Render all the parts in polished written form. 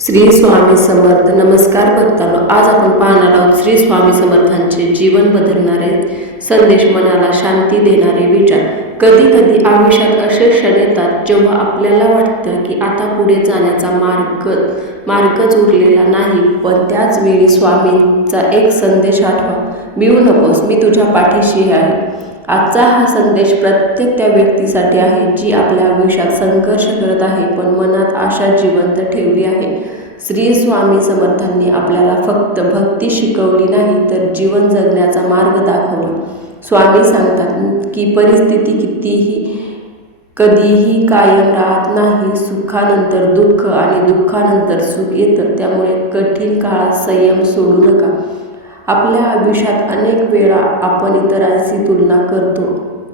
श्री स्वामी समर्थ. नमस्कार भक्तांनो, आज आपण पाहणार आहोत श्री स्वामी समर्थांचे जीवन बदलणारे संदेश, मनाला शांती देणारे विचार. कधी कधी आयुष्यात असे क्षण येतात जेव्हा आपल्याला वाटतं की आता पुढे जाण्याचा मार्गच उरलेला नाही, पण त्याच वेळी स्वामींचा एक संदेश आठवा, भिवू नकोस, मी तुझ्या पाठीशी आहे. आजचा हा संदेश प्रत्येक त्या व्यक्तीसाठी आहे जी आपल्या आयुष्यात संघर्ष करत आहे पण मनात आशा जिवंत ठेवली आहे. श्री स्वामी समर्थांनी आपल्याला फक्त भक्ती शिकवली नाही तर जीवन जगण्याचा मार्ग दाखवला. स्वामी सांगतात की परिस्थिती कधीही कायम राहत नाही. सुखानंतर दुःख आणि दुःखानंतर सुख येतं. त्यामुळे कठीण काळात संयम सोडू नका. आपल्या आयुष्यात अनेक वेळा आपण इतरांशी तुलना करतो.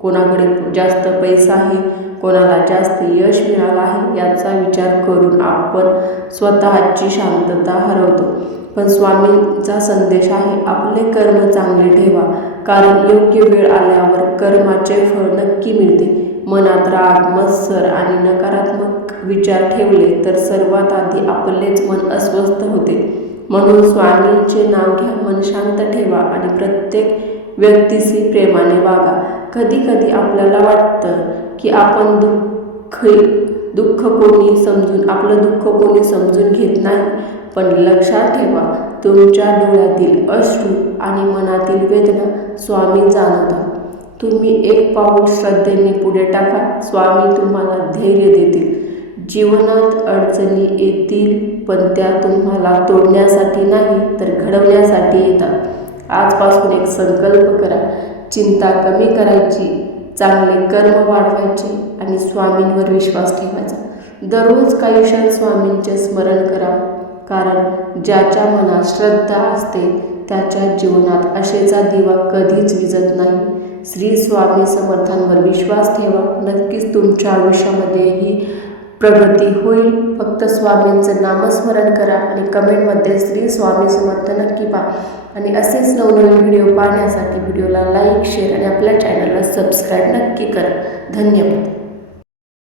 कोणाकडे जास्त पैसा आहे, कोणाला जास्त यश मिळालं आहे, याचा विचार करून आपण स्वतःची शांतता हरवतो. पण स्वामींचा संदेश आहे, आपले कर्म चांगले ठेवा, कारण योग्य वेळ आल्यावर कर्माचे फळ नक्की मिळते. मनात राग, मत्सर आणि नकारात्मक विचार ठेवले तर सर्वात आधी आपलेच मन अस्वस्थ होते. म्हणून स्वामींचे नाव घ्या, मन शांत ठेवा आणि प्रत्येक व्यक्तीशी प्रेमाने वागा. कधी कधी आपल्याला वाटतं की आपलं दुःख कोणी समजून घेत नाही, पण लक्षात ठेवा, तुमच्या डोळ्यातील अश्रू आणि मनातील वेदना स्वामी जाणवतात. तुम्ही एक पाऊल श्रद्धेने पुढे टाका, स्वामी तुम्हाला धैर्य देतील. जीवनात अडचणी येतील, पण त्या तुम्हाला तोडण्यासाठी नाही तर घडवण्यासाठी येतात. आजपासून एक संकल्प करा, चिंता कमी करायची, चांगले कर्म वाढवायचे आणि स्वामींवर विश्वास ठेवायचा. दररोज काही क्षण स्वामींचे स्मरण करा, कारण ज्याच्या मनात श्रद्धा असते त्याच्या जीवनात आशेचा दिवा कधीच विझत नाही. श्री स्वामी समर्थांवर विश्वास ठेवा, नक्कीच तुमच्या आयुष्यामध्येही प्रगती होईल. फक्त स्वामींचं नामस्मरण करा आणि कमेंटमध्ये श्री स्वामी समर्थ नक्की पहा. आणि असेच नवनवीन व्हिडिओ पाहण्यासाठी व्हिडिओला लाईक, शेअर आणि आपल्या चॅनलला सबस्क्राईब नक्की करा. धन्यवाद.